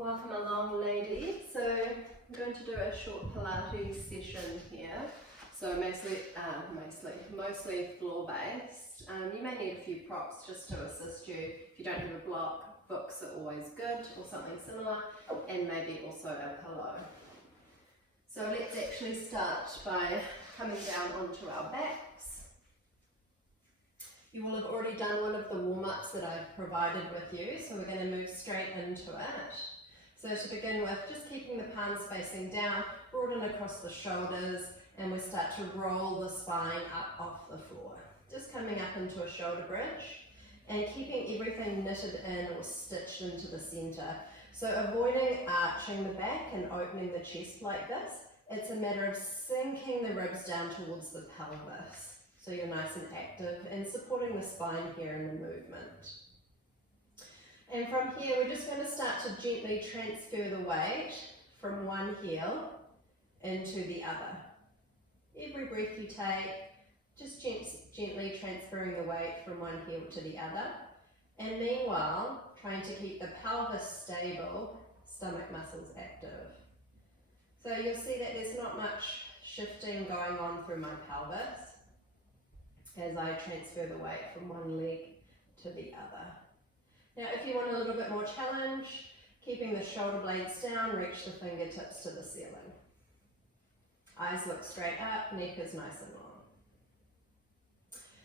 Welcome along, ladies. So I'm going to do a short Pilates session here. So mostly floor-based. You may need a few props just to assist you. If you don't have a block, books are always good or something similar, and maybe also a pillow. So let's actually start by coming down onto our backs. You will have already done one of the warm-ups that I've provided with you, so we're going to move straight into it. So to begin with, just keeping the palms facing down, broaden across the shoulders, and we start to roll the spine up off the floor. Just coming up into a shoulder bridge, and keeping everything knitted in or stitched into the center. So avoiding arching the back and opening the chest like this. It's a matter of sinking the ribs down towards the pelvis. So you're nice and active and supporting the spine here in the movement. And from here, we're just going to start to gently transfer the weight from one heel into the other. Every breath you take, just gently transferring the weight from one heel to the other. And meanwhile, trying to keep the pelvis stable, stomach muscles active. So you'll see that there's not much shifting going on through my pelvis as I transfer the weight from one leg to the other. Now if you want a little bit more challenge, keeping the shoulder blades down, reach the fingertips to the ceiling. Eyes look straight up, neck is nice and long.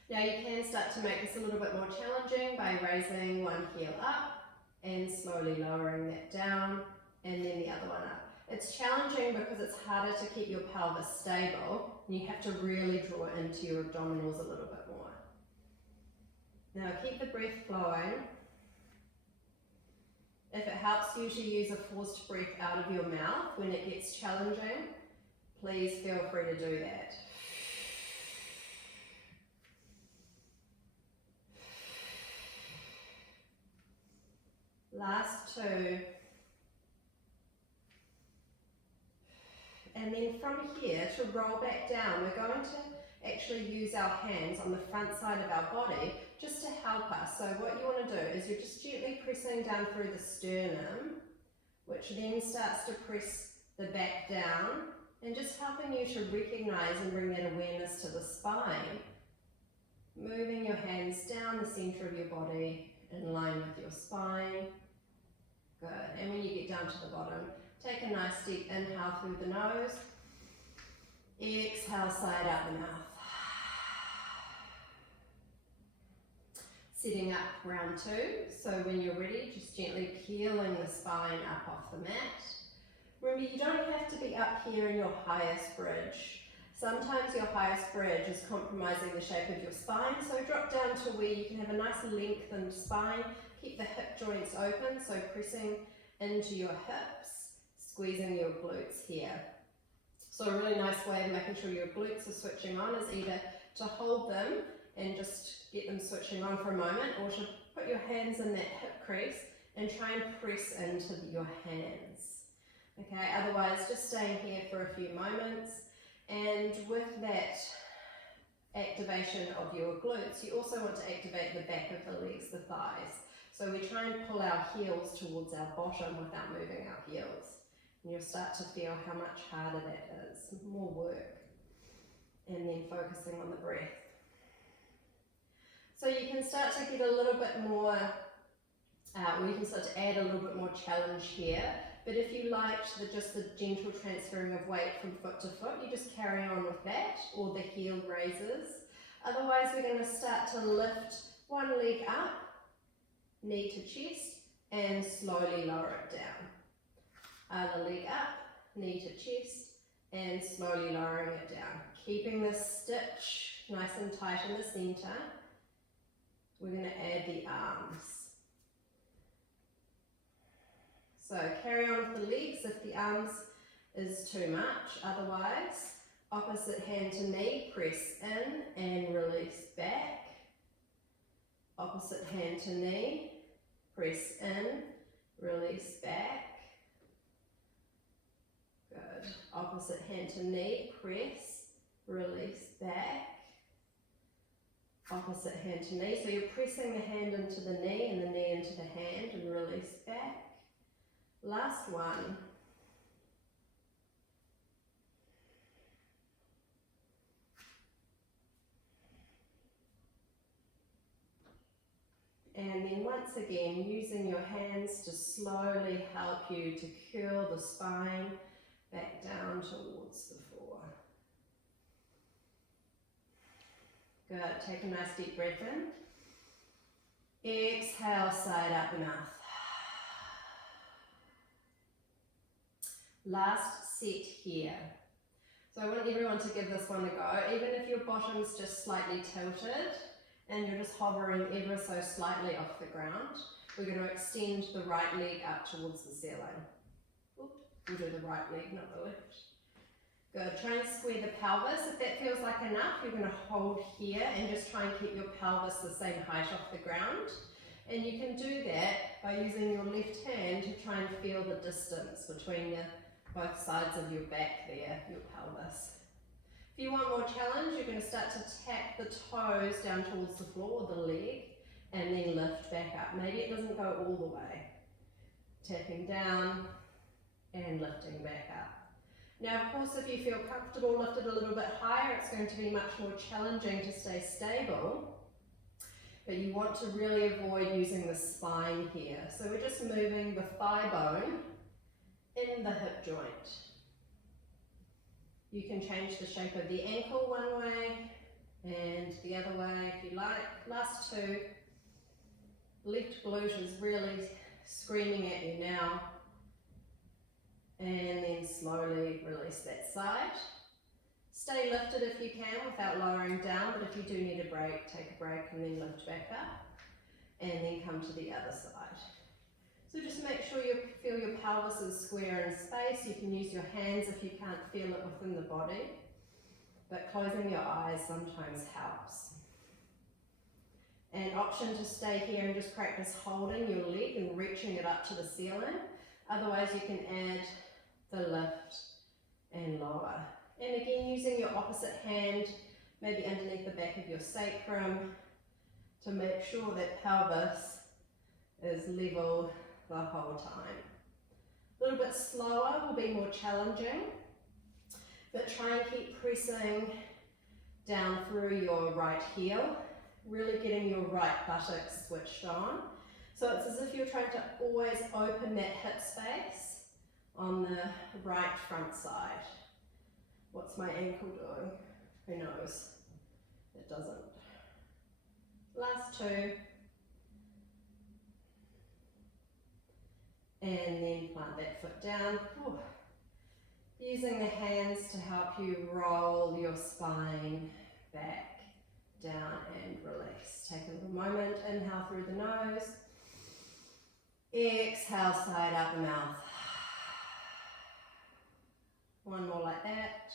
Now you can start to make this a little bit more challenging by raising one heel up and slowly lowering that down and then the other one up. It's challenging because it's harder to keep your pelvis stable and you have to really draw into your abdominals a little bit more. Now keep the breath flowing. If it helps you to use a forced breath out of your mouth when it gets challenging, please feel free to do that. Last two. And then from here, to roll back down, we're going to actually use our hands on the front side of our body just to help us. So what you want to do is you're just gently pressing down through the sternum, which then starts to press the back down, and just helping you to recognize and bring that awareness to the spine. Moving your hands down the center of your body in line with your spine. Good. And when you get down to the bottom, take a nice deep inhale through the nose. Exhale, side out the mouth. Setting up round two. So when you're ready, just gently peeling the spine up off the mat. Remember, you don't have to be up here in your highest bridge. Sometimes your highest bridge is compromising the shape of your spine, so drop down to where you can have a nice lengthened spine. Keep the hip joints open, so pressing into your hips, squeezing your glutes here. So a really nice way of making sure your glutes are switching on is either to hold them and just get them switching on for a moment, or to put your hands in that hip crease and try and press into your hands. Okay, otherwise just staying here for a few moments. And with that activation of your glutes, you also want to activate the back of the legs, the thighs. So we try and pull our heels towards our bottom without moving our heels. And you'll start to feel how much harder that is, more work. And then focusing on the breath. So you can start to get a little bit more, you can start to add a little bit more challenge here. But if you liked just the gentle transferring of weight from foot to foot, you just carry on with that, or the heel raises. Otherwise, we're going to start to lift one leg up, knee to chest, and slowly lower it down. Other leg up, knee to chest, and slowly lowering it down. Keeping this stitch nice and tight in the center. We're going to add the arms. So carry on with the legs if the arms is too much. Otherwise, opposite hand to knee, press in and release back. Opposite hand to knee, press in, release back. Good. Opposite hand to knee, press, release back. Opposite hand to knee. So you're pressing the hand into the knee and the knee into the hand and release back. Last one. And then once again, using your hands to slowly help you to curl the spine back down towards the floor. Good, take a nice deep breath in. Exhale, side out the mouth. Last set here. So I want everyone to give this one a go, even if your bottom's just slightly tilted and you're just hovering ever so slightly off the ground. We're going to extend the right leg up towards the ceiling. Oops, we'll do the right leg, not the left. Good, try and square the pelvis. If that feels like enough, you're going to hold here and just try and keep your pelvis the same height off the ground. And you can do that by using your left hand to try and feel the distance between both sides of your back there, your pelvis. If you want more challenge, you're going to start to tap the toes down towards the floor, or the leg, and then lift back up. Maybe it doesn't go all the way. Tapping down and lifting back up. Now, of course, if you feel comfortable, lift it a little bit higher. It's going to be much more challenging to stay stable. But you want to really avoid using the spine here. So we're just moving the thigh bone in the hip joint. You can change the shape of the ankle one way and the other way if you like. Last two. Left glute is really screaming at you now. And then slowly release that side. Stay lifted if you can without lowering down, but if you do need a break, take a break and then lift back up. And then come to the other side. So just make sure you feel your pelvis is square in space. You can use your hands if you can't feel it within the body. But closing your eyes sometimes helps. An option to stay here and just practice holding your leg and reaching it up to the ceiling. Otherwise you can add the lift and lower. And again, using your opposite hand, maybe underneath the back of your sacrum, to make sure that pelvis is level the whole time. A little bit slower will be more challenging, but try and keep pressing down through your right heel, really getting your right buttock switched on. So it's as if you're trying to always open that hip space on the right front side. What's my ankle doing? Who knows? It doesn't. Last two. And then plant that foot down. Ooh. Using the hands to help you roll your spine back, down and release. Take a little moment, inhale through the nose. Exhale, side out the mouth. One more like that.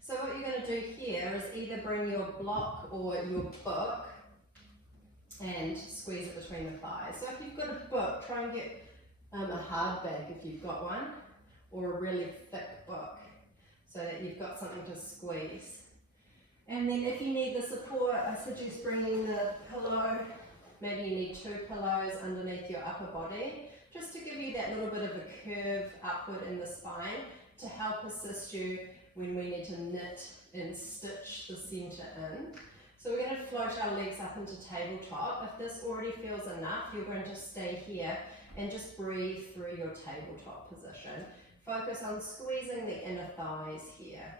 So what you're going to do here is either bring your block or your book and squeeze it between the thighs. So if you've got a book, try and get a hardback if you've got one, or a really thick book, so that you've got something to squeeze. And then if you need the support, I suggest bringing the pillow. Maybe you need two pillows underneath your upper body, just to give you that little bit of a curve upward in the spine to help assist you when we need to knit and stitch the centre in. So we're going to float our legs up into tabletop. If this already feels enough, you're going to stay here and just breathe through your tabletop position. Focus on squeezing the inner thighs here.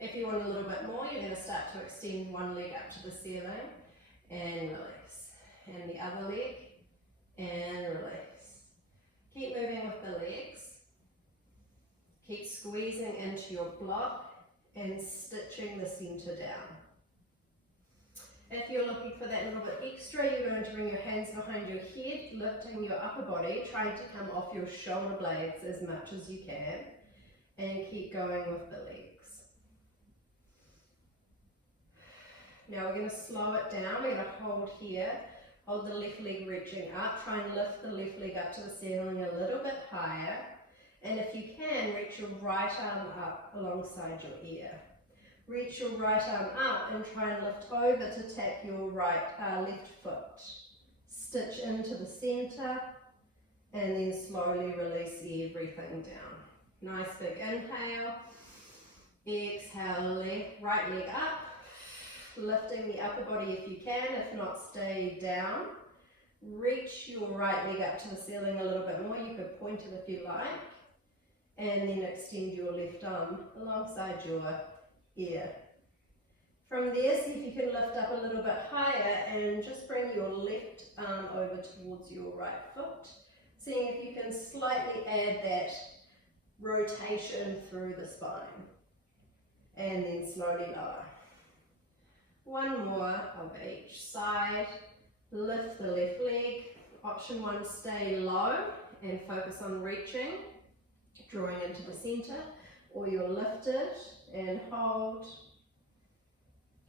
If you want a little bit more, you're going to start to extend one leg up to the ceiling and release. And the other leg and release. Keep moving with the legs. Keep squeezing into your block and stitching the centre down. If you're looking for that little bit extra, you're going to bring your hands behind your head, lifting your upper body, trying to come off your shoulder blades as much as you can, and keep going with the legs. Now we're going to slow it down. We're going to hold here, hold the left leg reaching up, try and lift the left leg up to the ceiling a little bit higher. And if you can, reach your right arm up alongside your ear. Reach your right arm out and try and lift over to tap your left foot. Stitch into the center and then slowly release everything down. Nice big inhale. Exhale, right leg up. Lifting the upper body if you can, if not stay down. Reach your right leg up to the ceiling a little bit more. You could point it if you like. And then extend your left arm alongside your ear. From there, see if you can lift up a little bit higher and just bring your left arm over towards your right foot. Seeing if you can slightly add that rotation through the spine. And then slowly lower. One more of each side. Lift the left leg. Option 1, stay low and focus on reaching, drawing into the center, or you'll lift it and hold.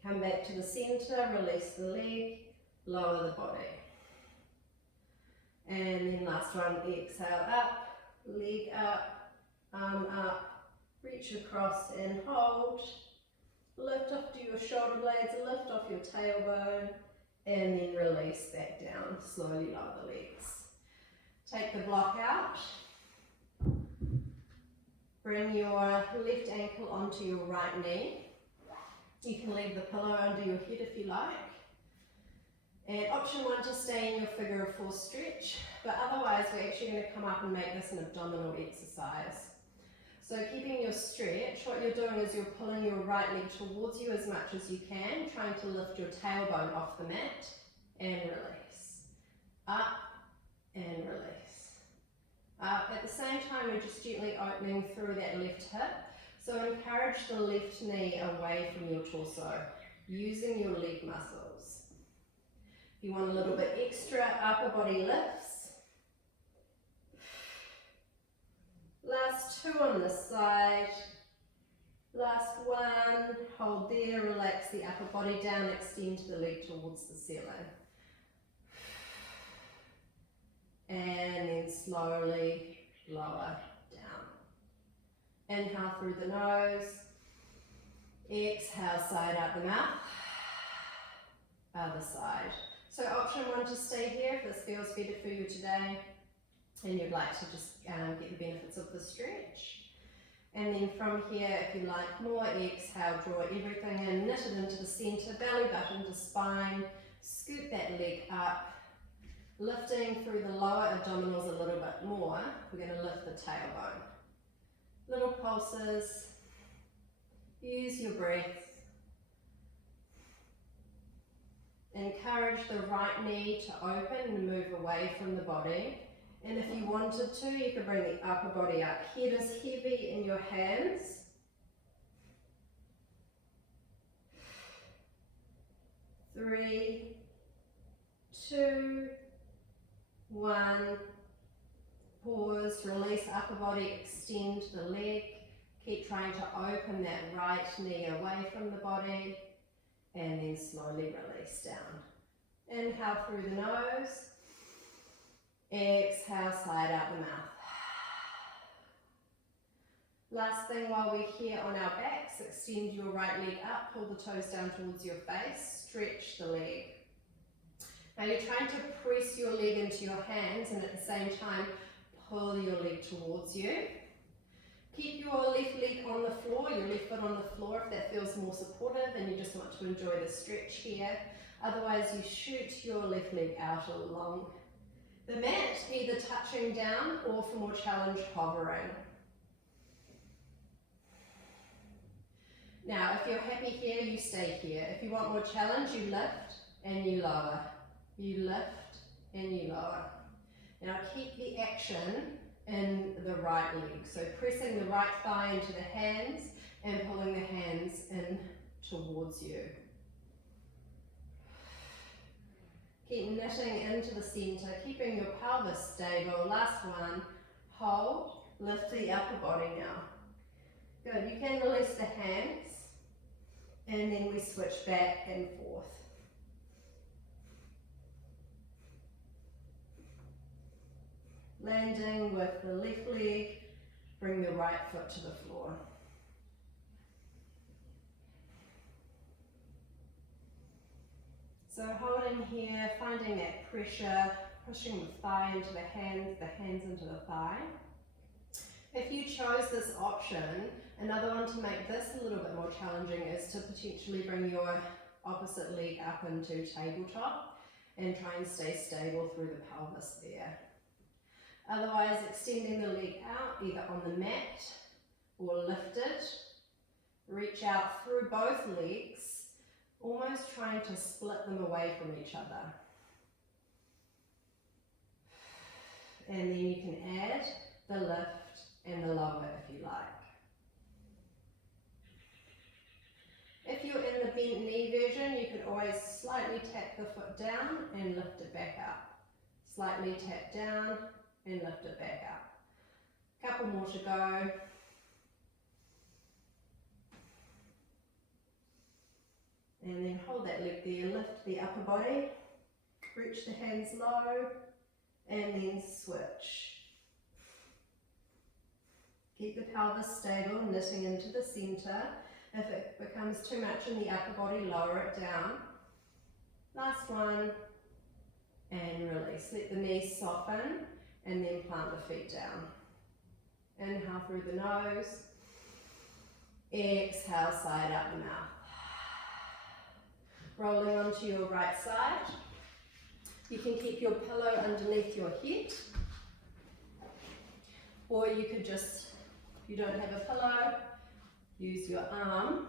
Come back to the center, release the leg, lower the body. And then last one, exhale up, leg up, arm up, reach across and hold. Lift off to your shoulder blades, lift off your tailbone, and then release back down. Slowly lower the legs. Take the block out. Bring your left ankle onto your right knee. You can leave the pillow under your head if you like. And option 1 to stay in your figure of 4 stretch, but otherwise we're actually going to come up and make this an abdominal exercise. So keeping your stretch, what you're doing is you're pulling your right leg towards you as much as you can, trying to lift your tailbone off the mat and release. Up and release. Up. At the same time, you're just gently opening through that left hip. So encourage the left knee away from your torso, using your leg muscles. If you want a little bit extra, upper body lifts. Last 2 on this side. Last 1, hold there, relax the upper body down, extend the leg towards the ceiling. And then slowly lower down. Inhale through the nose. Exhale, side out the mouth. Other side. So option 1 to stay here if this feels better for you today. And you'd like to just get the benefits of the stretch. And then from here, if you like more, exhale, draw everything in, knit it into the center, belly button to spine, scoop that leg up, lifting through the lower abdominals a little bit more. We're going to lift the tailbone. Little pulses, use your breath. Encourage the right knee to open and move away from the body. And if you wanted to, you could bring the upper body up. Head is heavy in your hands. 3, 2, 1. Pause, release upper body, extend the leg. Keep trying to open that right knee away from the body. And then slowly release down. Inhale through the nose. Exhale, slide out the mouth. Last thing while we're here on our backs, extend your right leg up, pull the toes down towards your face, stretch the leg. Now you're trying to press your leg into your hands and at the same time pull your leg towards you. Keep your left leg on the floor, your left foot on the floor if that feels more supportive and you just want to enjoy the stretch here. Otherwise you shoot your left leg out along the mat, either touching down or for more challenge, hovering. Now, if you're happy here, you stay here. If you want more challenge, you lift and you lower. You lift and you lower. Now, keep the action in the right leg. So pressing the right thigh into the hands and pulling the hands in towards you. Keep knitting into the center, keeping your pelvis stable. Last one, hold, lift the upper body now. Good, you can release the hands and then we switch back and forth. Landing with the left leg, bring the right foot to the floor. So holding here, finding that pressure, pushing the thigh into the hands into the thigh. If you chose this option, another one to make this a little bit more challenging is to potentially bring your opposite leg up into tabletop and try and stay stable through the pelvis there. Otherwise, extending the leg out either on the mat or lifted. Reach out through both legs, almost trying to split them away from each other. And then you can add the lift and the lower if you like. If you're in the bent knee version, you could always slightly tap the foot down and lift it back up. Slightly tap down and lift it back up. Couple more to go. And then hold that leg there, lift the upper body, reach the hands low, and then switch. Keep the pelvis stable, knitting into the center. If it becomes too much in the upper body, lower it down. Last one, and release. Let the knees soften, and then plant the feet down. Inhale through the nose, exhale, side up the mouth. Rolling onto your right side. You can keep your pillow underneath your head, or you could just, if you don't have a pillow, use your arm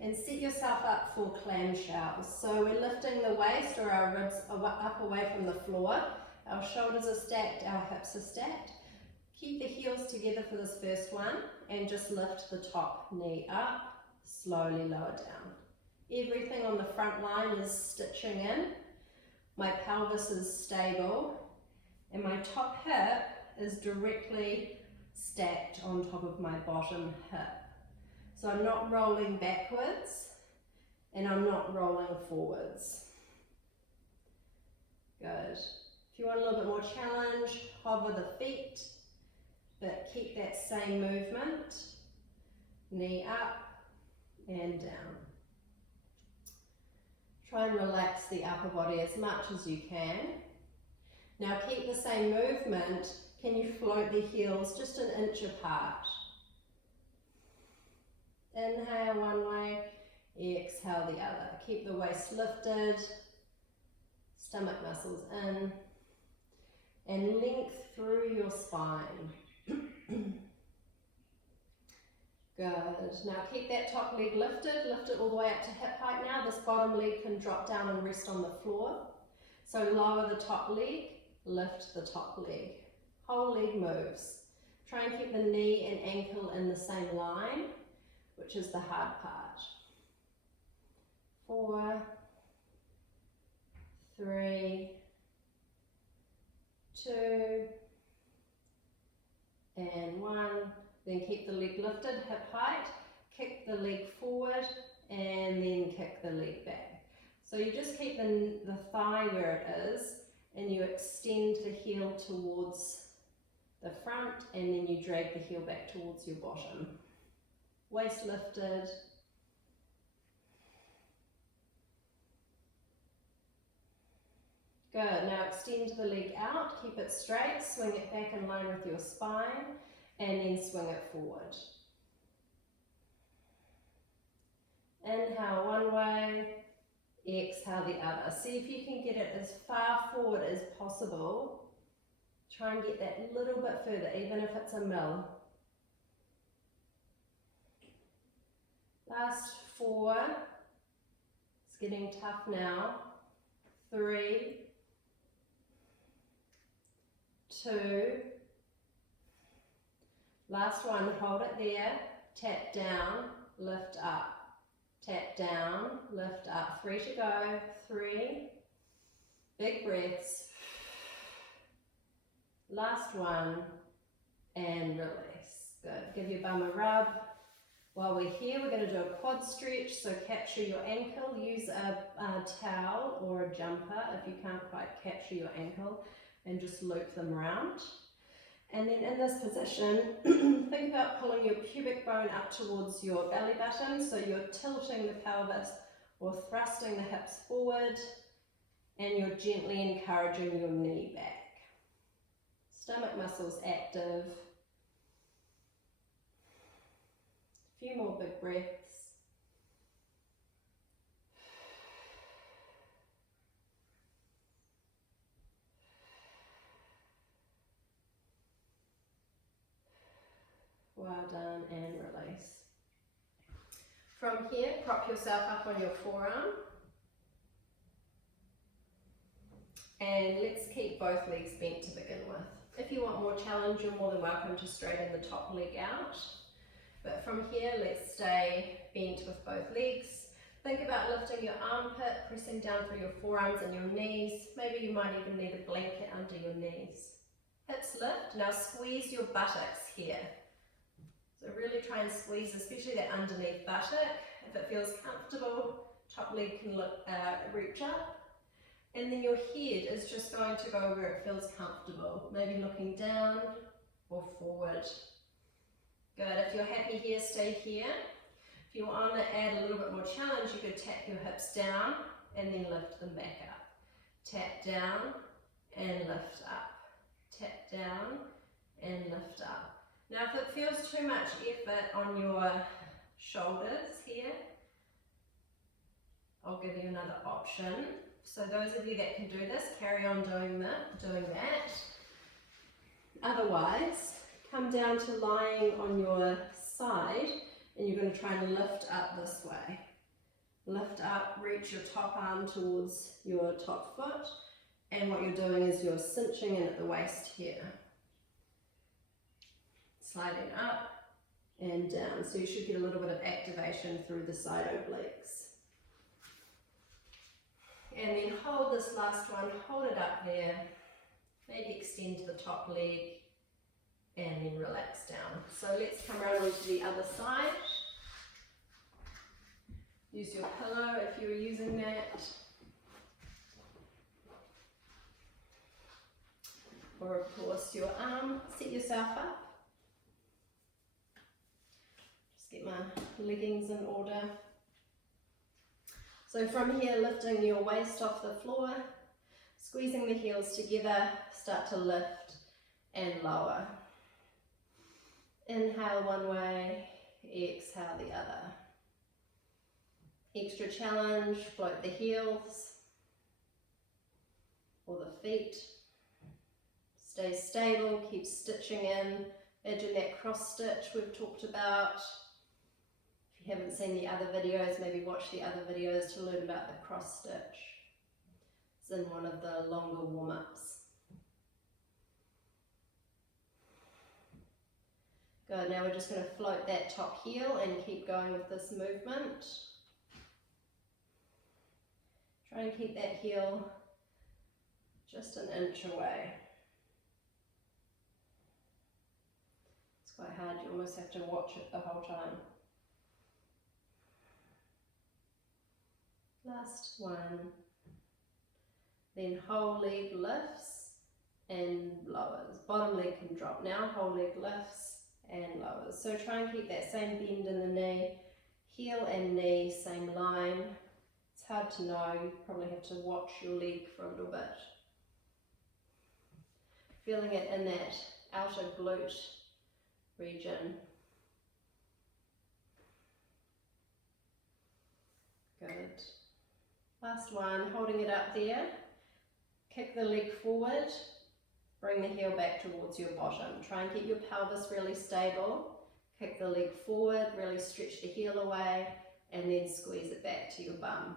and set yourself up for clamshells. So we're lifting the waist or our ribs up away from the floor. Our shoulders are stacked, our hips are stacked. Keep the heels together for this first one and just lift the top knee up, slowly lower down. Everything on the front line is stitching in. My pelvis is stable and my top hip is directly stacked on top of my bottom hip. So I'm not rolling backwards and I'm not rolling forwards. Good. If you want a little bit more challenge, hover the feet, but keep that same movement. Knee up and down. Try and relax the upper body as much as you can. Now keep the same movement. Can you float the heels just an inch apart? Inhale one way, exhale the other. Keep the waist lifted, stomach muscles in, and length through your spine. Good. Now keep that top leg lifted. Lift it all the way up to hip height now. This bottom leg can drop down and rest on the floor. So lower the top leg, lift the top leg. Whole leg moves. Try and keep the knee and ankle in the same line, which is the hard part. 4, 3, 2, and 1. Then keep the leg lifted, hip height, kick the leg forward, and then kick the leg back. So you just keep the thigh where it is, and you extend the heel towards the front, and then you drag the heel back towards your bottom. Waist lifted. Good. Now extend the leg out, keep it straight, swing it back in line with your spine, and then swing it forward. Inhale one way, exhale the other. See if you can get it as far forward as possible. Try and get that little bit further, even if it's a mil. Last 4. It's getting tough now. 3, 2. Last one, hold it there, tap down, lift up, tap down, lift up. 3 to go, 3, big breaths. Last one, and release. Good, give your bum a rub. While we're here, we're going to do a quad stretch, so capture your ankle, use a towel or a jumper if you can't quite capture your ankle, and just loop them around. And then in this position, think about pulling your pubic bone up towards your belly button, so you're tilting the pelvis or thrusting the hips forward, and you're gently encouraging your knee back. Stomach muscles active. A few more big breaths. Well done, and release. From here, prop yourself up on your forearm. And let's keep both legs bent to begin with. If you want more challenge, you're more than welcome to straighten the top leg out. But from here, let's stay bent with both legs. Think about lifting your armpit, pressing down through your forearms and your knees. Maybe you might even need a blanket under your knees. Hips lift. Now squeeze your buttocks here. So really try and squeeze, especially that underneath buttock. If it feels comfortable, top leg can reach up. And then your head is just going to go where it feels comfortable. Maybe looking down or forward. Good. If you're happy here, stay here. If you want to add a little bit more challenge, you could tap your hips down and then lift them back up. Tap down and lift up. Tap down and lift up. Now if it feels too much effort on your shoulders here, I'll give you another option. So those of you that can do this, carry on doing that. Otherwise, come down to lying on your side and you're going to try and lift up this way. Lift up, reach your top arm towards your top foot, and what you're doing is you're cinching in at the waist here. Sliding up and down, so you should get a little bit of activation through the side obliques. And then hold this last one, hold it up there, maybe extend to the top leg and then relax down. So let's come around onto the other side. Use your pillow if you were using that. Or of course your arm, set yourself up. Get my leggings in order. So from here, lifting your waist off the floor, squeezing the heels together, start to lift and lower. Inhale one way, exhale the other. Extra challenge, float the heels or the feet. Stay stable, keep stitching in. Imagine that cross stitch we've talked about. If you haven't seen the other videos, maybe watch the other videos to learn about the cross stitch. It's in one of the longer warm-ups. Good, now we're just going to float that top heel and keep going with this movement. Try and keep that heel just an inch away. It's quite hard, you almost have to watch it the whole time. Last one. Then whole leg lifts and lowers. Bottom leg can drop now, whole leg lifts and lowers. So try and keep that same bend in the knee, heel and knee, same line. It's hard to know, you probably have to watch your leg for a little bit. Feeling it in that outer glute region. Good. Last one, holding it up there. Kick the leg forward, bring the heel back towards your bottom. Try and keep your pelvis really stable. Kick the leg forward, really stretch the heel away, and then squeeze it back to your bum.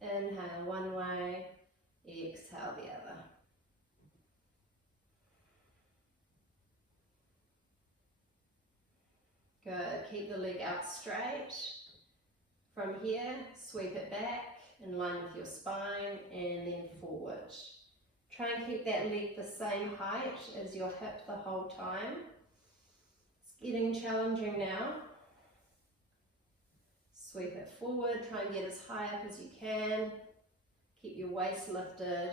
Inhale one way, exhale the other. Good, keep the leg out straight. From here, sweep it back in line with your spine and then forward. Try and keep that leg the same height as your hip the whole time. It's getting challenging now. Sweep it forward, try and get as high up as you can. Keep your waist lifted.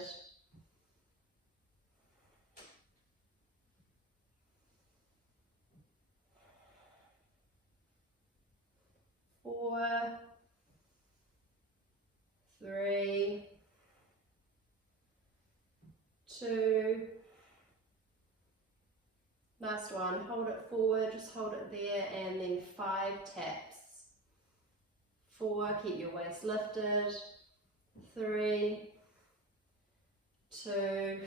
4, 3, 2, last one, hold it forward, just hold it there, and then 5 taps. 4, keep your waist lifted, 3, 2,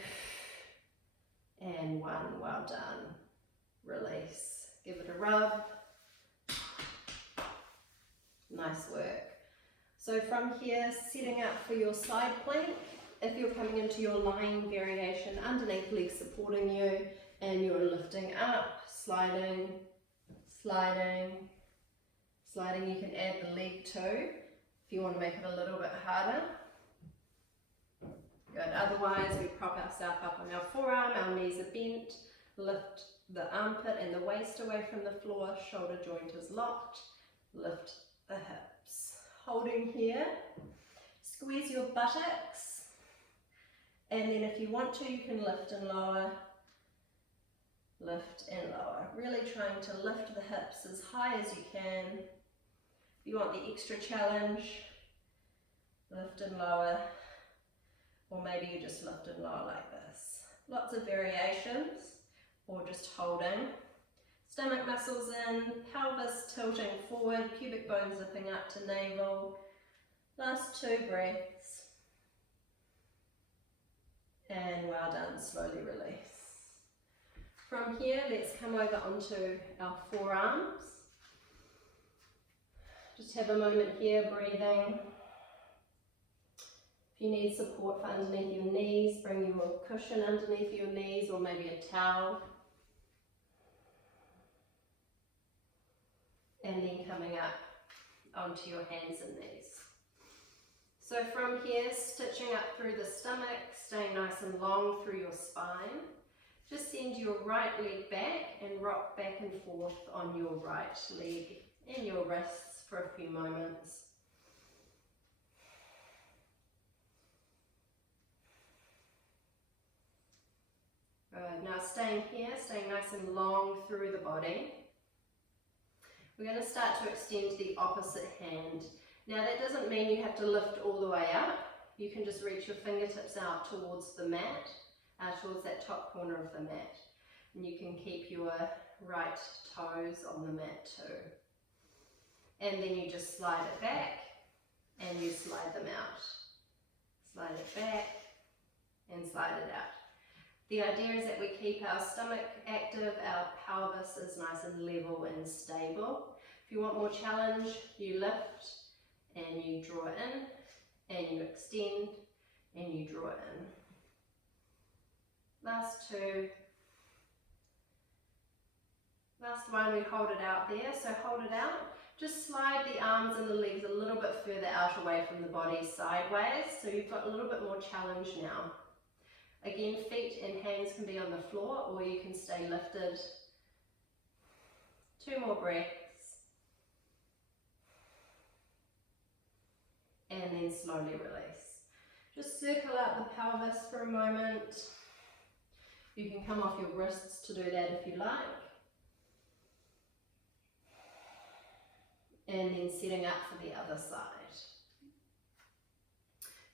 and 1, well done. Release, give it a rub. Nice work. So from here, setting up for your side plank, if you're coming into your lying variation, underneath legs supporting you, and you're lifting up, sliding, sliding, sliding. You can add the leg too, if you want to make it a little bit harder. Good, otherwise we prop ourselves up on our forearm, our knees are bent, lift the armpit and the waist away from the floor, shoulder joint is locked, lift the hips. Holding here, squeeze your buttocks, and then if you want to, you can lift and lower, lift and lower. Really trying to lift the hips as high as you can. If you want the extra challenge, lift and lower, or maybe you just lift and lower like this. Lots of variations, or just holding. Stomach muscles in, pelvis tilting forward, pubic bone zipping up to navel. Last 2 breaths. And well done, slowly release. From here, let's come over onto our forearms. Just have a moment here, breathing. If you need support for underneath your knees, bring your cushion underneath your knees or maybe a towel. And then coming up onto your hands and knees. So from here, stitching up through the stomach, staying nice and long through your spine. Just send your right leg back and rock back and forth on your right leg and your wrists for a few moments. Good, now staying here, staying nice and long through the body. We're going to start to extend the opposite hand. Now that doesn't mean you have to lift all the way up. You can just reach your fingertips out towards the mat, towards that top corner of the mat. And you can keep your right toes on the mat too. And then you just slide it back and you slide them out. Slide it back and slide it out. The idea is that we keep our stomach active, our pelvis is nice and level and stable. If you want more challenge, you lift and you draw in, and you extend and you draw in. Last 2. Last one, we hold it out there, so hold it out. Just slide the arms and the legs a little bit further out away from the body sideways, so you've got a little bit more challenge now. Again, feet and hands can be on the floor or you can stay lifted. 2 more breaths. And then slowly release. Just circle out the pelvis for a moment. You can come off your wrists to do that if you like. And then setting up for the other side.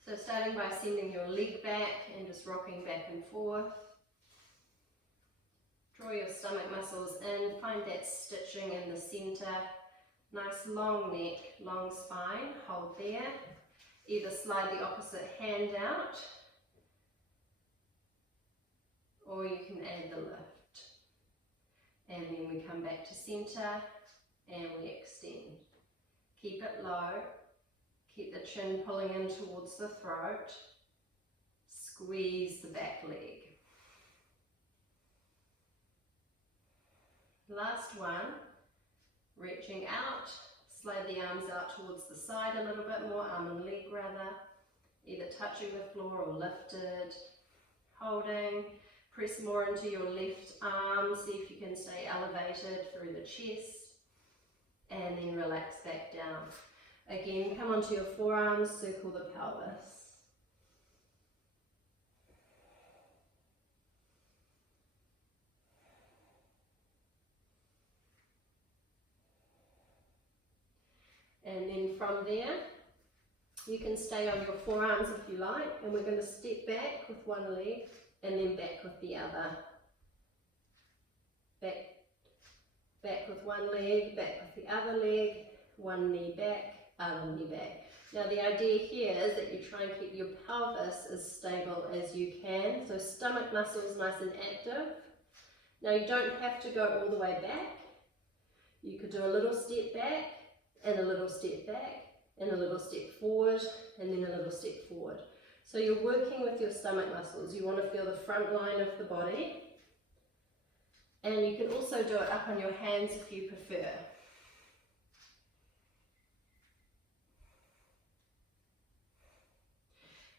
So starting by sending your leg back and just rocking back and forth. Draw your stomach muscles in, find that stitching in the center. Nice long neck, long spine, hold there. Either slide the opposite hand out, or you can add the lift. And then we come back to center and we extend. Keep it low. Keep the chin pulling in towards the throat. Squeeze the back leg. Last one, reaching out, slide the arms out towards the side a little bit more, arm and leg rather, either touching the floor or lifted, holding, press more into your left arm, see if you can stay elevated through the chest, and then relax back down. Again, come onto your forearms, circle the pelvis. And then from there, you can stay on your forearms if you like, and we're going to step back with one leg and then back with the other. Back with one leg, back with the other leg, one knee back, other knee back. Now the idea here is that you try and keep your pelvis as stable as you can, so stomach muscles nice and active. Now you don't have to go all the way back. You could do a little step back, and a little step back, and a little step forward, and then a little step forward. So you're working with your stomach muscles. You want to feel the front line of the body. And you can also do it up on your hands if you prefer.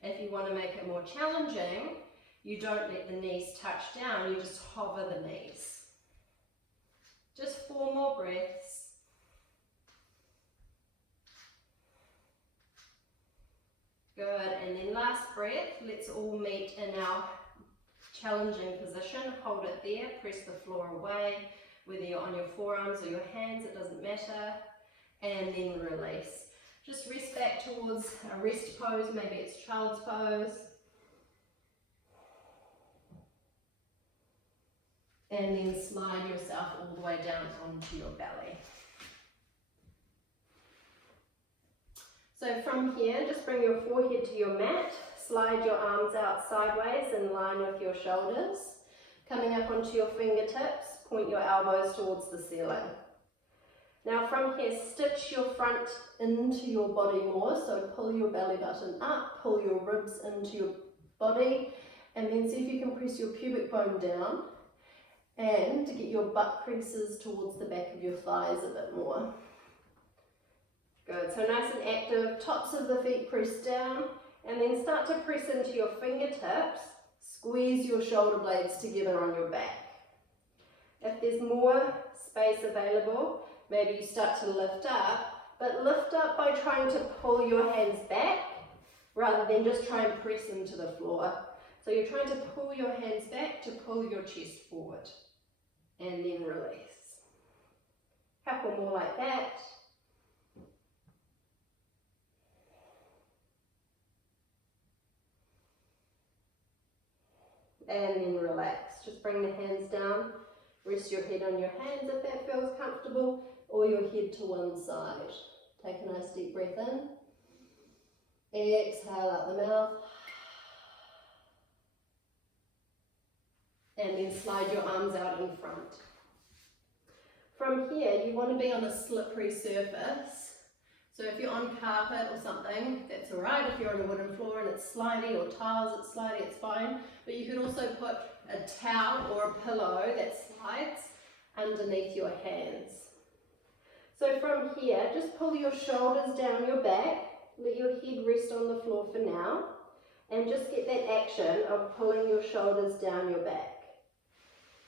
If you want to make it more challenging, you don't let the knees touch down, you just hover the knees. Just 4 more breaths. Good, and then last breath, let's all meet in our challenging position. Hold it there, press the floor away, whether you're on your forearms or your hands, it doesn't matter, and then release. Just rest back towards a rest pose, maybe it's child's pose. And then slide yourself all the way down onto your belly. So from here, just bring your forehead to your mat, slide your arms out sideways in line with your shoulders. Coming up onto your fingertips, point your elbows towards the ceiling. Now from here, stitch your front into your body more, so pull your belly button up, pull your ribs into your body, and then see if you can press your pubic bone down and get your butt creases towards the back of your thighs a bit more. Good, so nice and active, tops of the feet press down, and then start to press into your fingertips, squeeze your shoulder blades together on your back. If there's more space available, maybe you start to lift up, but lift up by trying to pull your hands back rather than just try and press into the floor. So you're trying to pull your hands back to pull your chest forward, and then release. Couple more like that. And then relax. Just bring the hands down. Rest your head on your hands if that feels comfortable, or your head to one side. Take a nice deep breath in. Exhale out the mouth. And then slide your arms out in front. From here, you want to be on a slippery surface. So if you're on carpet or something, that's alright. If you're on a wooden floor and it's slidey, or tiles, it's slidey, it's fine. But you could also put a towel or a pillow that slides underneath your hands. So from here, just pull your shoulders down your back, let your head rest on the floor for now, and just get that action of pulling your shoulders down your back.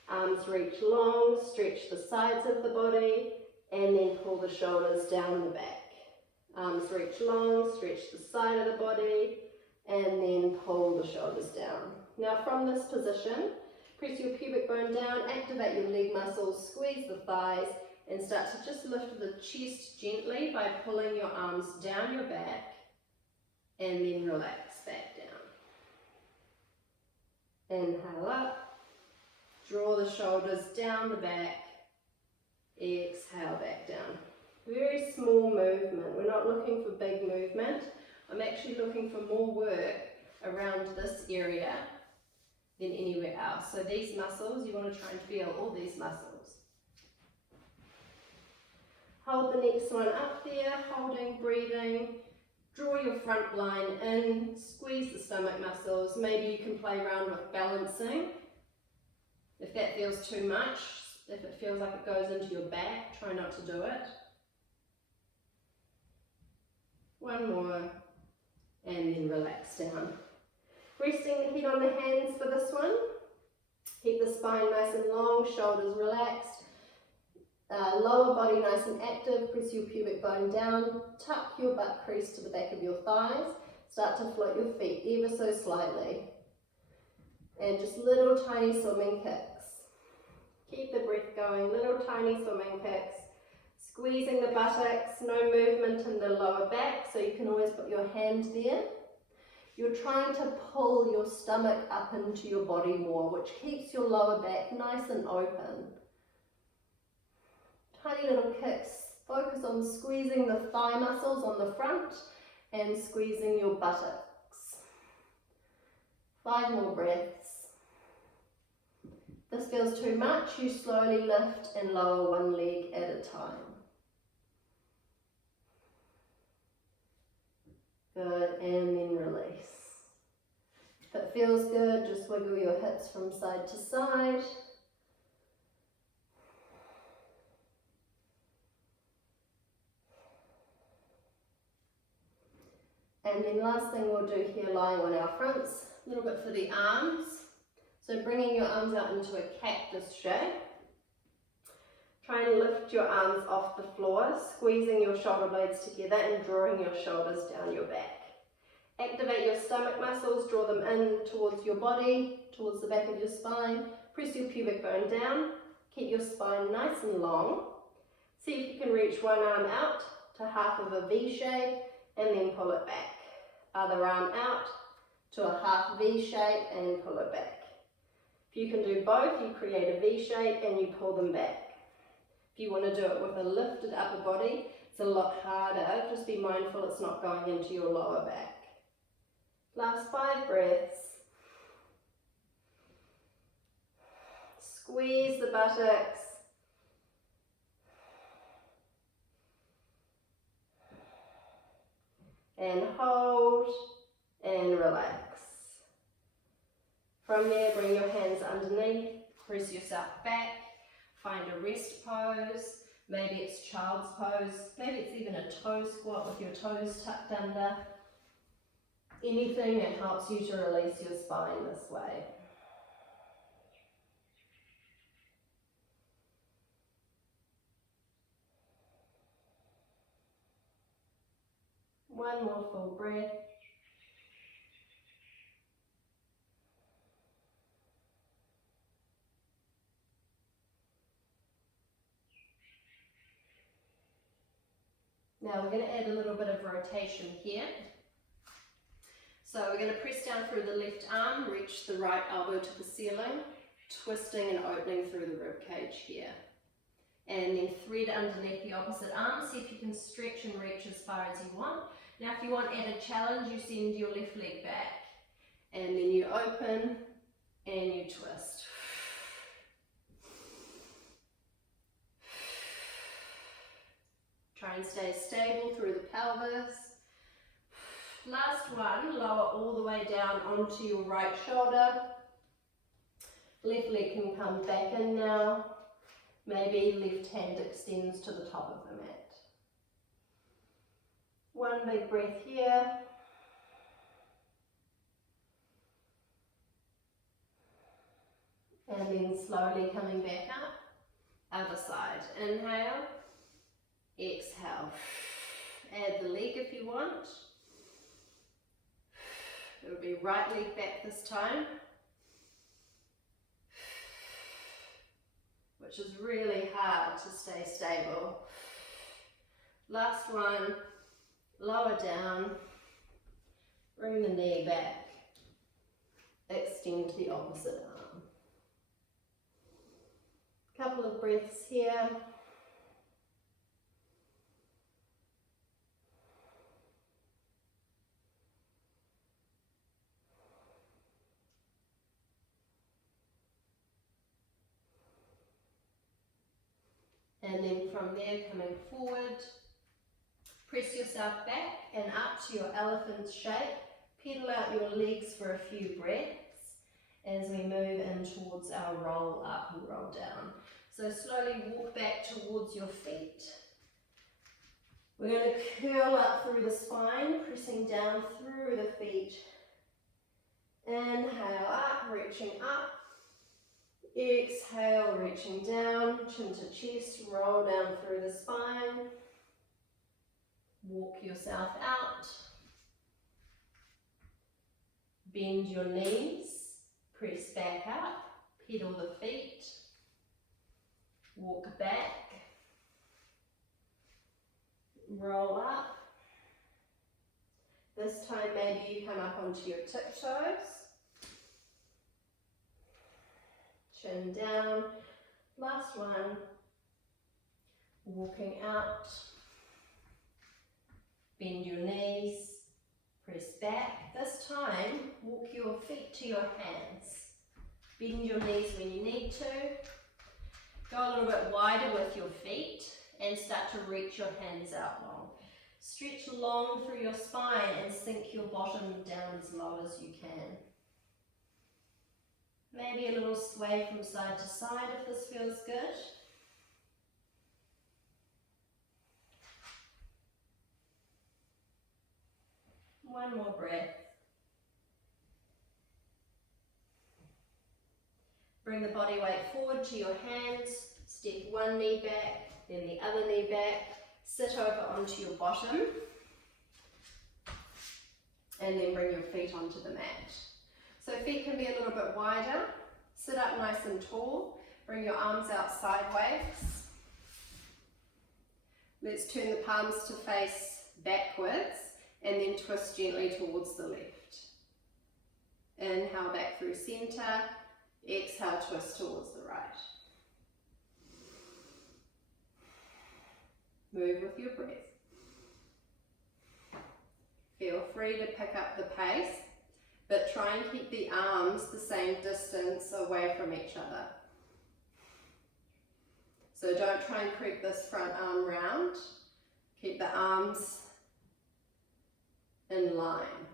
Arms reach long, stretch the sides of the body, and then pull the shoulders down the back. Arms reach long, stretch the side of the body, and then pull the shoulders down. Now from this position, press your pubic bone down, activate your leg muscles, squeeze the thighs, and start to just lift the chest gently by pulling your arms down your back, and then relax back down. Inhale up. Draw the shoulders down the back, exhale back down. Very small movement. We're not looking for big movement. I'm actually looking for more work around this area than anywhere else. So these muscles, you want to try and feel all these muscles. Hold the next one up there, holding, breathing. Draw your front line in, squeeze the stomach muscles. Maybe you can play around with balancing. If that feels too much, if it feels like it goes into your back, try not to do it. One more, and then relax down. Resting the head on the hands for this one. Keep the spine nice and long, shoulders relaxed. Lower body nice and active, press your pubic bone down, tuck your butt crease to the back of your thighs, start to float your feet ever so slightly. And just little tiny swimming kicks. Keep the breath going, little tiny swimming kicks. Squeezing the buttocks, no movement in the lower back, so you can always put your hand there. You're trying to pull your stomach up into your body more, which keeps your lower back nice and open. Tiny little kicks. Focus on squeezing the thigh muscles on the front and squeezing your buttocks. 5 more breaths. If this feels too much, you slowly lift and lower one leg at a time. Good, and then release. If it feels good, just wiggle your hips from side to side. And then last thing we'll do here, lying on our fronts, a little bit for the arms. So bringing your arms out into a cactus shape. Try and lift your arms off the floor, squeezing your shoulder blades together and drawing your shoulders down your back. Activate your stomach muscles, draw them in towards your body, towards the back of your spine. Press your pubic bone down, keep your spine nice and long. See if you can reach one arm out to half of a V shape and then pull it back. Other arm out to a half V shape and pull it back. If you can do both, you create a V shape and you pull them back. If you want to do it with a lifted upper body, it's a lot harder. Just be mindful it's not going into your lower back. Last 5 breaths. Squeeze the buttocks. And hold and relax. From there, bring your hands underneath, press yourself back, find a rest pose. Maybe it's child's pose, maybe it's even a toe squat with your toes tucked under. Anything that helps you to release your spine this way. One more full breath. Now we're going to add a little bit of rotation here. So we're going to press down through the left arm, reach the right elbow to the ceiling, twisting and opening through the rib cage here. And then thread underneath the opposite arm. See if you can stretch and reach as far as you want. Now if you want added challenge, you send your left leg back. And then you open and you twist. Try and stay stable through the pelvis. Last one, lower all the way down onto your right shoulder. Left leg can come back in now. Maybe left hand extends to the top of the mat. One big breath here. And then slowly coming back up. Other side. Inhale. Exhale. Add the leg if you want. It will be right leg back this time. Which is really hard to stay stable. Last one, lower down, bring the knee back, extend the opposite arm. Couple of breaths here. And then from there, coming forward, press yourself back and up to your elephant shape. Pedal out your legs for a few breaths as we move in towards our roll up and roll down. So slowly walk back towards your feet. We're going to curl up through the spine, pressing down through the feet. Inhale up, reaching up. Exhale, reaching down, chin to chest, roll down through the spine. Walk yourself out. Bend your knees, press back up, pedal the feet. Walk back. roll up. This time maybe you come up onto your tiptoes. Chin down. Last one. Walking out. Bend your knees. Press back. This time, walk your feet to your hands. Bend your knees when you need to. Go a little bit wider with your feet and start to reach your hands out long. Stretch long through your spine and sink your bottom down as low as you can. Maybe a little sway from side to side if this feels good. One more breath. Bring the body weight forward to your hands. Step one knee back, then the other knee back. Sit over onto your bottom. And then bring your feet onto the mat. So feet can be a little bit wider. Sit up nice and tall. Bring your arms out sideways. Let's turn the palms to face backwards and then twist gently towards the left. Inhale back through center. Exhale, twist towards the right. Move with your breath. Feel free to pick up the pace, but try and keep the arms the same distance away from each other. So don't try and creep this front arm round. Keep the arms in line.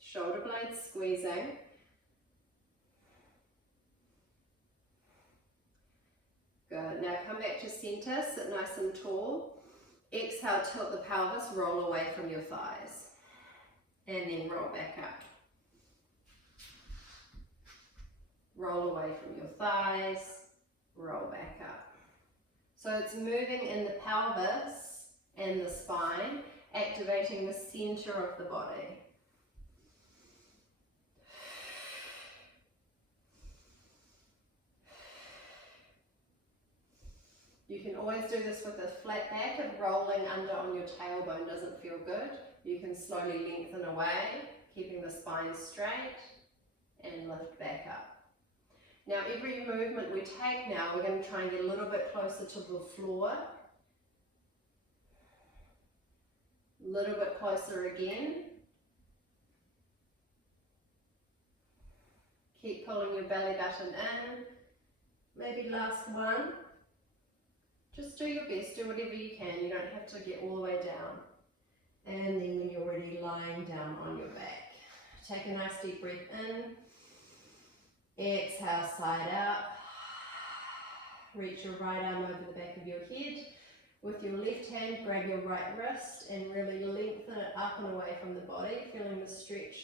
Shoulder blades squeezing. Good. Now come back to center, sit nice and tall. Exhale, tilt the pelvis, roll away from your thighs. And then roll back up. Roll away from your thighs, roll back up. So it's moving in the pelvis and the spine, activating the center of the body. You can always do this with a flat back. If rolling under on your tailbone doesn't feel good, you can slowly lengthen away, keeping the spine straight, and lift back up. Now every movement we take now, we're going to try and get a little bit closer to the floor. A little bit closer again. Keep pulling your belly button in. Maybe last one. Just do your best, do whatever you can. You don't have to get all the way down. And then when you're ready, lying down on your back. Take a nice deep breath in. Exhale, side out. Reach your right arm over the back of your head. With your left hand, grab your right wrist and really lengthen it up and away from the body, feeling the stretch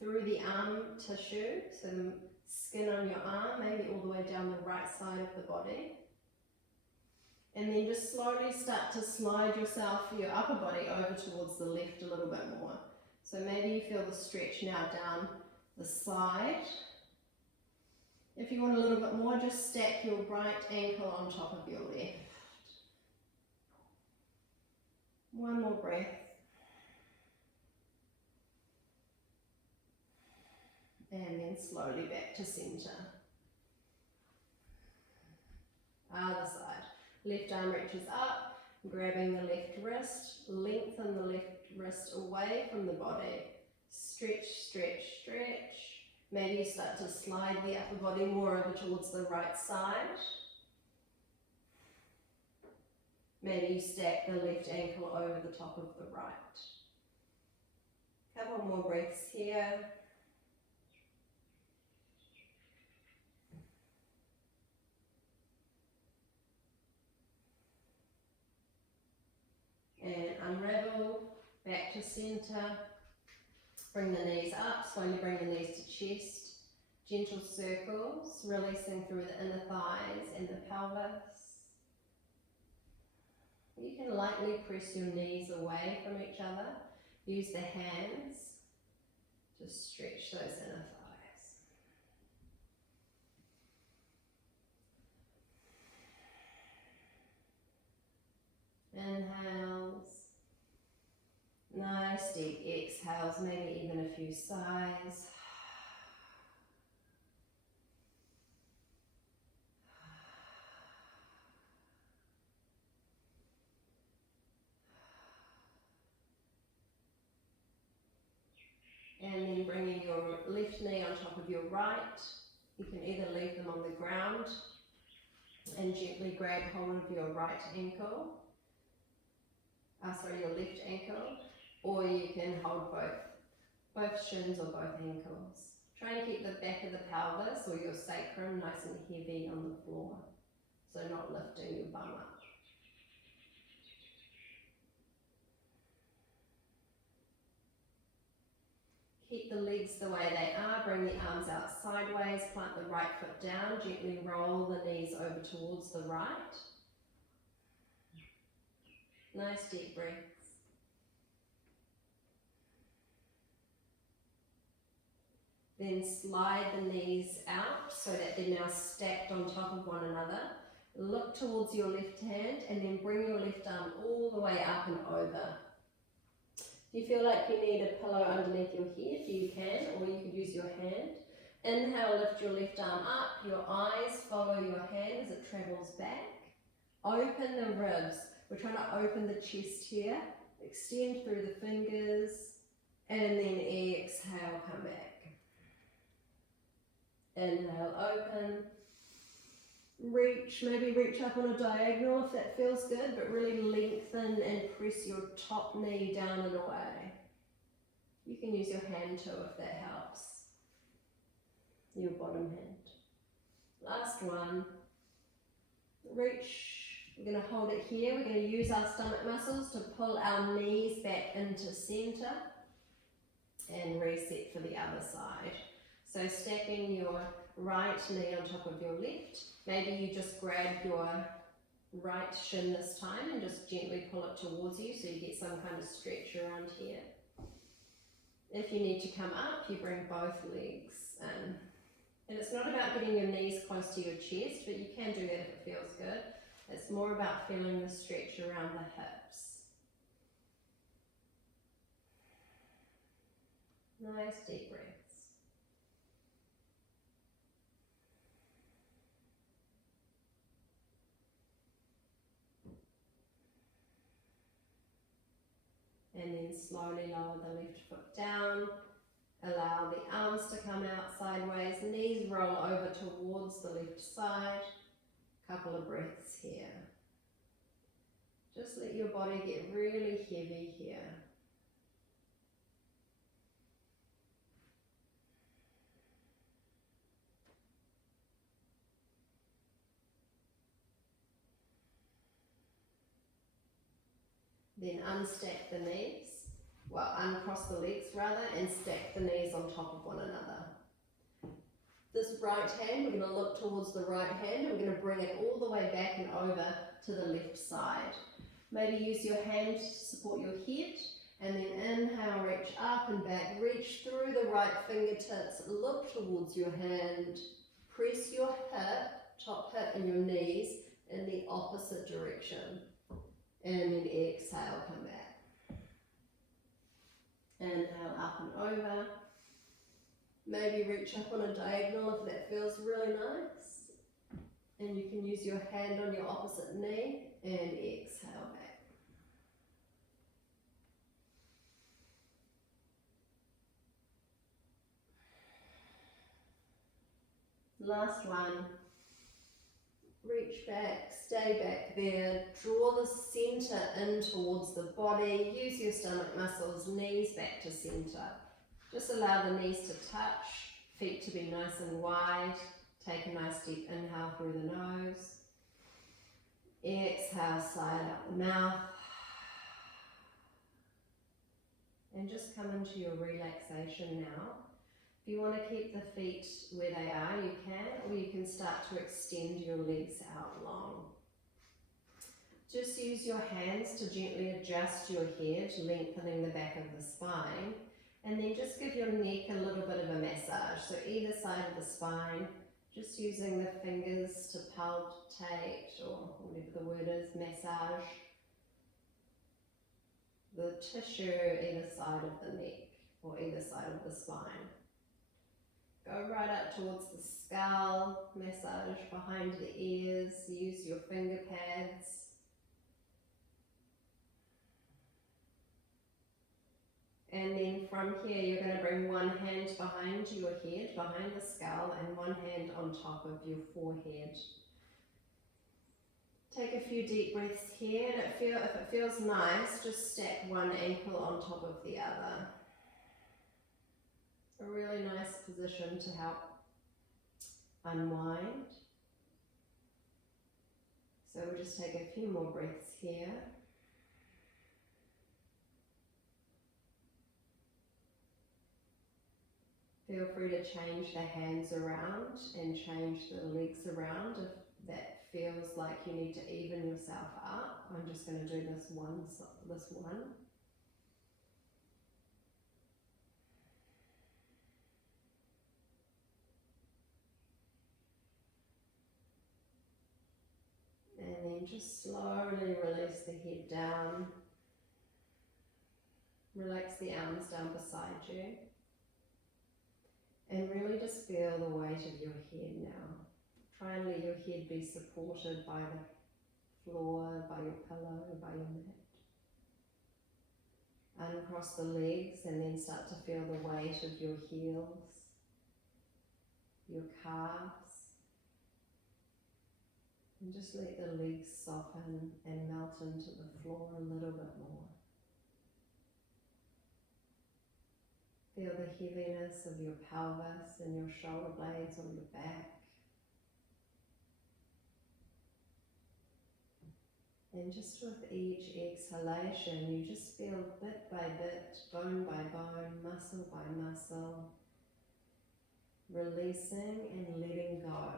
through the arm tissue, so the skin on your arm, maybe all the way down the right side of the body. And then just slowly start to slide yourself, your upper body, over towards the left a little bit more. So maybe you feel the stretch now down the side. If you want a little bit more, just stack your right ankle on top of your left. One more breath. And then slowly back to center. Other side. Left arm reaches up, grabbing the left wrist, lengthen the left wrist away from the body. Stretch, stretch, stretch. Maybe you start to slide the upper body more over towards the right side. Maybe you stack the left ankle over the top of the right. Couple more breaths here. And unravel, back to center. Bring the knees up, slowly bring the knees to chest. Gentle circles, releasing through the inner thighs and the pelvis. You can lightly press your knees away from each other. Use the hands to stretch those inner thighs. Inhales Nice deep exhales, maybe even a few sighs. And then bringing your left knee on top of your right. You can either leave them on the ground and gently grab hold of your right ankle, your left ankle, or you can hold both shins or both ankles. Try and keep the back of the pelvis or your sacrum nice and heavy on the floor, so not lifting your bum up. Keep the legs the way they are, bring the arms out sideways, plant the right foot down, gently roll the knees over towards the right. Nice deep breaths. Then slide the knees out so that they're now stacked on top of one another. Look towards your left hand and then bring your left arm all the way up and over. If you feel like you need a pillow underneath your head, you can, or you could use your hand. Inhale, lift your left arm up, your eyes follow your hand as it travels back. Open the ribs. We're trying to open the chest here. Extend through the fingers, and then exhale, come back. Inhale, open. Maybe reach up on a diagonal if that feels good, but really lengthen and press your top knee down and away. You can use your hand too if that helps. Your bottom hand. Last one. Reach. We're going to hold it here. We're going to use our stomach muscles to pull our knees back into center and reset for the other side. So stacking your right knee on top of your left. Maybe you just grab your right shin this time and just gently pull it towards you so you get some kind of stretch around here. If you need to come up, you bring both legs in. And it's not about getting your knees close to your chest, but you can do that if it feels good. It's more about feeling the stretch around the hips. Nice deep breaths. And then slowly lower the left foot down. Allow the arms to come out sideways, knees roll over towards the left side. Couple of breaths here. Just let your body get really heavy here. Then unstack the knees, uncross the legs rather, and stack the knees on top of one another. This right hand, we're going to look towards the right hand and we're going to bring it all the way back and over to the left side. Maybe use your hand to support your head and then inhale, reach up and back, reach through the right fingertips, look towards your hand, press your hip, top hip and your knees in the opposite direction. And then exhale, come back. Inhale, up and over. Maybe reach up on a diagonal if that feels really nice. And you can use your hand on your opposite knee and exhale back. Last one. Reach back, stay back there, draw the center in towards the body, use your stomach muscles, knees back to center. Just allow the knees to touch, feet to be nice and wide. Take a nice deep inhale through the nose. Exhale, sigh out the mouth. And just come into your relaxation now. If you want to keep the feet where they are, you can, or you can start to extend your legs out long. Just use your hands to gently adjust your head, lengthening the back of the spine, and then just give your neck a little bit of a massage. So either side of the spine, just using the fingers to palpitate, or whatever the word is, massage. the tissue either side of the neck or either side of the spine. Go right up towards the skull, massage behind the ears, use your finger pads. And then from here, you're going to bring one hand behind your head, behind the skull, and one hand on top of your forehead. Take a few deep breaths here, and if it feels nice, just stack one ankle on top of the other. A really nice position to help unwind. So we'll just take a few more breaths here. Feel free to change the hands around and change the legs around if that feels like you need to even yourself up. I'm just going to do this one. And then just slowly release the head down. Relax the arms down beside you. And really just feel the weight of your head now. Try and let your head be supported by the floor, by your pillow, by your mat. Uncross the legs and then start to feel the weight of your heels, your calves. And just let the legs soften and melt into the floor a little bit more. Feel the heaviness of your pelvis and your shoulder blades on your back. And just with each exhalation, you just feel bit by bit, bone by bone, muscle by muscle, releasing and letting go.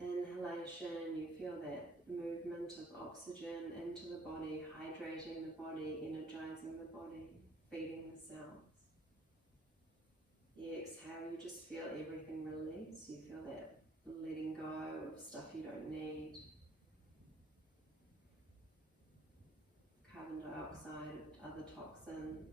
Inhalation, you feel that movement of oxygen into the body, hydrating the body, energizing the body, feeding the cells. The exhale, you just feel everything release. You feel that letting go of stuff you don't need. Carbon dioxide, other toxins.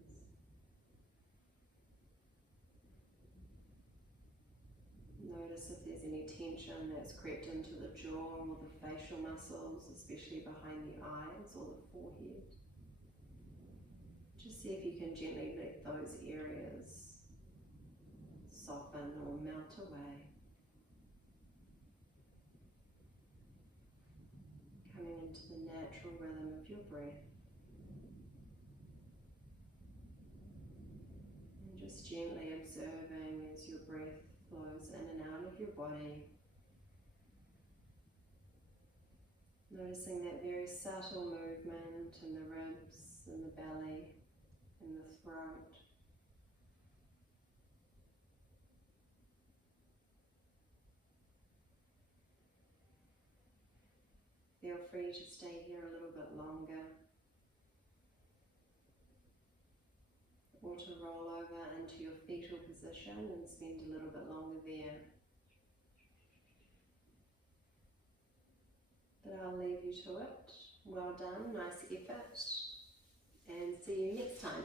Notice if there's any tension that's crept into the jaw or the facial muscles, especially behind the eyes or the forehead. Just see if you can gently let those areas soften or melt away. Coming into the natural rhythm of your breath. And just gently observing as your breath flows in and out of your body. Noticing that very subtle movement in the ribs, in the belly, in the throat. Feel free to stay here a little bit longer, or to roll over into your fetal position and spend a little bit longer there. But I'll leave you to it. Well done, nice effort, and see you next time.